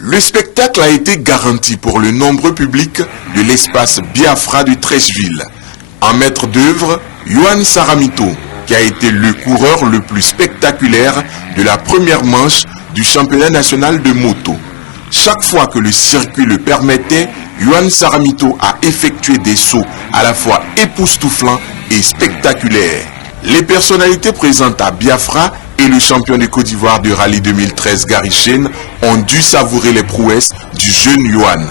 Le spectacle a été garanti pour le nombreux public de l'espace Biafra de Treichville. En maître d'œuvre, Yohan Saramito, qui a été le coureur le plus spectaculaire de la première manche du championnat national de moto. Chaque fois que le circuit le permettait, Yohan Saramito a effectué des sauts à la fois époustouflants et spectaculaires. Les personnalités présentes à Biafra et le champion de Côte d'Ivoire de rallye 2013 Gary Chene ont dû savourer les prouesses du jeune Yohan.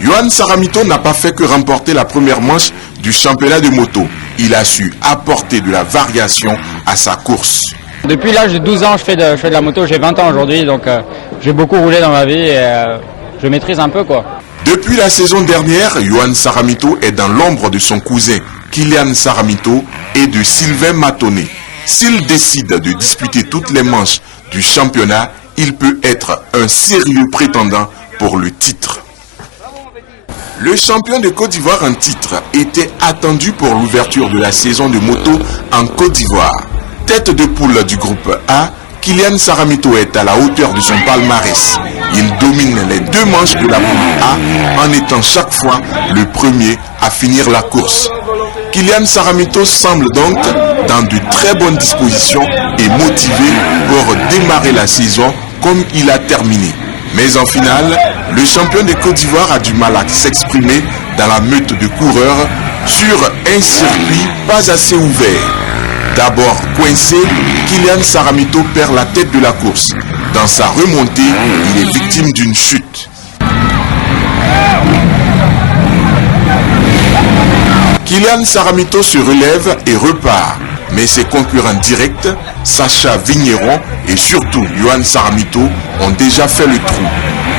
Yohan Saramito n'a pas fait que remporter la première manche du championnat de moto. Il a su apporter de la variation à sa course. Depuis l'âge de 12 ans, je fais de la moto, j'ai 20 ans aujourd'hui, donc j'ai beaucoup roulé dans ma vie et je maîtrise un peu quoi. Depuis la saison dernière, Yohan Saramito est dans l'ombre de son cousin Kylian Saramito et de Sylvain Matonnet. S'il décide de disputer toutes les manches du championnat, il peut être un sérieux prétendant pour le titre. Le champion de Côte d'Ivoire en titre était attendu pour l'ouverture de la saison de moto en Côte d'Ivoire. Tête de poule du groupe A, Kylian Saramito est à la hauteur de son palmarès. Il domine les deux manches de la poule A en étant chaque fois le premier à finir la course. Kylian Saramito semble donc dans de très bonnes dispositions et motivé pour démarrer la saison comme il a terminé. Mais en finale, le champion de Côte d'Ivoire a du mal à s'exprimer dans la meute de coureurs sur un circuit pas assez ouvert. D'abord coincé, Kylian Saramito perd la tête de la course. Dans sa remontée, il est victime d'une chute. Kylian Saramito se relève et repart. Mais ses concurrents directs, Sacha Vigneron et surtout Yohan Saramito, ont déjà fait le trou.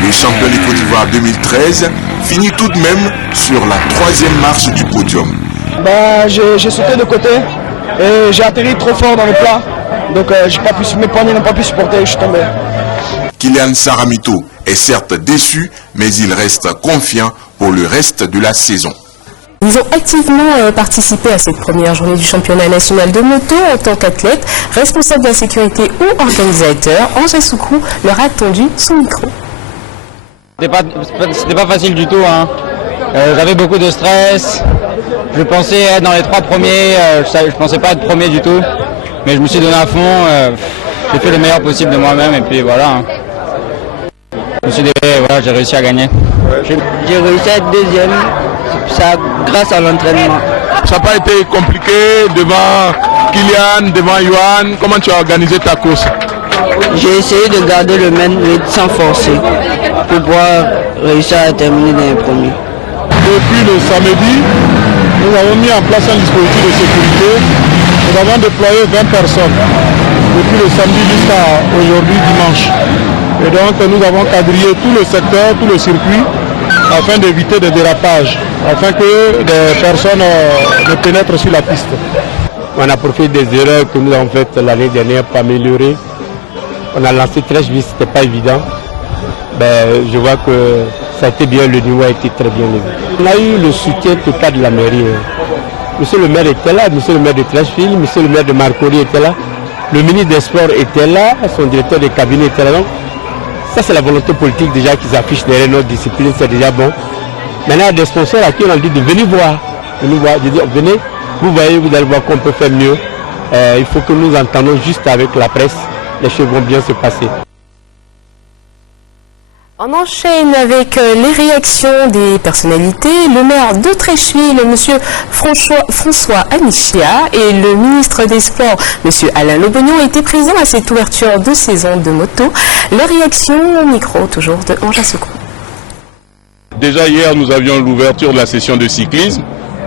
Le champion de Côte d'Ivoire 2013 finit tout de même sur la troisième marche du podium. J'ai sauté de côté et j'ai atterri trop fort dans le plat. Donc mes poignets n'ont pas pu supporter, je suis tombé. Kylian Saramito est certes déçu, mais il reste confiant pour le reste de la saison. Ils ont activement participé à cette première journée du championnat national de moto en tant qu'athlète, responsable de la sécurité ou organisateur. Angèle Soukrou leur a tendu son micro. C'était pas facile du tout, hein. J'avais beaucoup de stress. Je pensais être dans les 3 premiers, je pensais pas être premier du tout. Mais je me suis donné à fond, j'ai fait le meilleur possible de moi-même et puis voilà. Hein. Je me suis dit, voilà, j'ai réussi à gagner. J'ai réussi à être deuxième, ça grâce à l'entraînement. Ça n'a pas été compliqué devant Kylian, devant Yohan. Comment tu as organisé ta course? J'ai essayé de garder le même rythme sans forcer pour pouvoir réussir à terminer dans les premiers. Depuis le samedi, nous avons mis en place un dispositif de sécurité. Nous avons déployé 20 personnes depuis le samedi jusqu'à aujourd'hui dimanche. Et donc nous avons quadrillé tout le secteur, tout le circuit, afin d'éviter des dérapages, afin que des personnes ne pénètrent sur la piste. On a profité des erreurs que nous avons faites l'année dernière pour améliorer. On a lancé Treichville, ce n'était pas évident. Je vois que ça a été bien, le niveau a été très bien levé. On a eu le soutien total de la mairie. Monsieur le maire était là, monsieur le maire de Treichville, monsieur le maire de Marcory était là, le ministre des Sports était là, son directeur de cabinet était là. Donc, ça c'est la volonté politique déjà qu'ils affichent derrière notre discipline, c'est déjà bon. Maintenant, il y a des sponsors à qui on a dit de venir voir. Je dis, venez, vous voyez, vous allez voir qu'on peut faire mieux. Il faut que nous entendons juste avec la presse, les choses vont bien se passer. On enchaîne avec les réactions des personnalités. Le maire de Treichville, M. François Amichia, et le ministre des Sports, M. Alain Lobognon, étaient présents à cette ouverture de saison de moto. Leur réaction au micro, toujours de Angèle Soukrou. Déjà hier, nous avions l'ouverture de la session de cyclisme.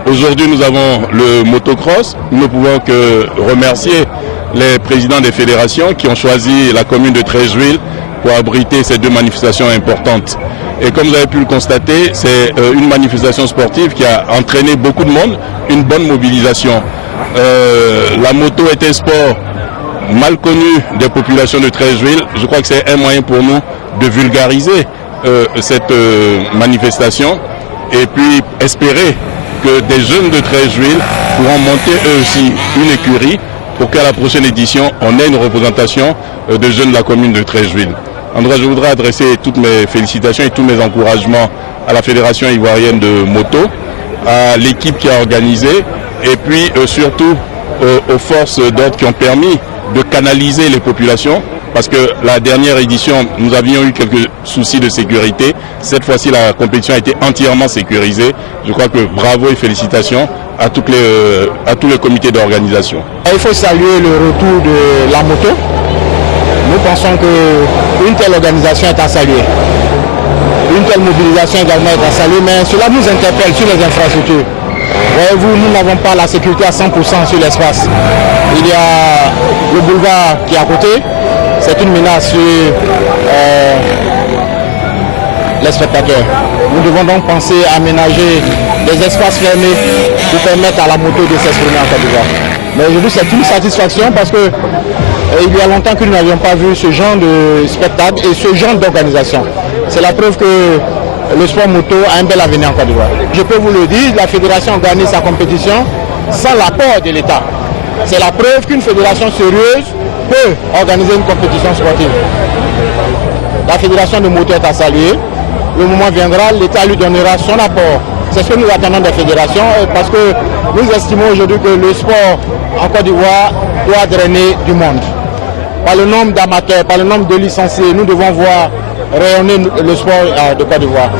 Aujourd'hui, nous avons le motocross. Nous ne pouvons que remercier les présidents des fédérations qui ont choisi la commune de Treichville pour abriter ces deux manifestations importantes. Et comme vous avez pu le constater, c'est une manifestation sportive qui a entraîné beaucoup de monde, une bonne mobilisation. La moto est un sport mal connu des populations de Treichville. Je crois que c'est un moyen pour nous de vulgariser cette manifestation. et puis espérer que des jeunes de Treichville pourront monter eux aussi une écurie pour qu'à la prochaine édition, on ait une représentation de jeunes de la commune de Treichville. En tout cas, je voudrais adresser toutes mes félicitations et tous mes encouragements à la Fédération ivoirienne de moto, à l'équipe qui a organisé, et puis surtout aux forces d'ordre qui ont permis de canaliser les populations, parce que la dernière édition, nous avions eu quelques soucis de sécurité. Cette fois-ci, la compétition a été entièrement sécurisée. Je crois que bravo et félicitations à tous les comités d'organisation. Il faut saluer le retour de la moto. Nous pensons qu'une telle organisation est à saluer. Une telle mobilisation également est à saluer, mais cela nous interpelle sur les infrastructures. Voyez-vous, nous n'avons pas la sécurité à 100% sur l'espace. Il y a le boulevard qui est à côté. C'est une menace sur les spectateurs. Nous devons donc penser à aménager des espaces fermés pour permettre à la moto de s'exprimer en Côte d'Ivoire. Mais aujourd'hui, c'est une satisfaction parce que il y a longtemps que nous n'avions pas vu ce genre de spectacle et ce genre d'organisation. C'est la preuve que le sport moto a un bel avenir en Côte d'Ivoire. Je peux vous le dire, la fédération organise sa compétition sans l'apport de l'État. C'est la preuve qu'une fédération sérieuse peut organiser une compétition sportive. La fédération de moto est à saluer. Le moment viendra, l'État lui donnera son apport. C'est ce que nous attendons des fédérations parce que nous estimons aujourd'hui que le sport en Côte d'Ivoire doit drainer du monde. Par le nombre d'amateurs, par le nombre de licenciés, nous devons voir rayonner le sport de Côte d'Ivoire.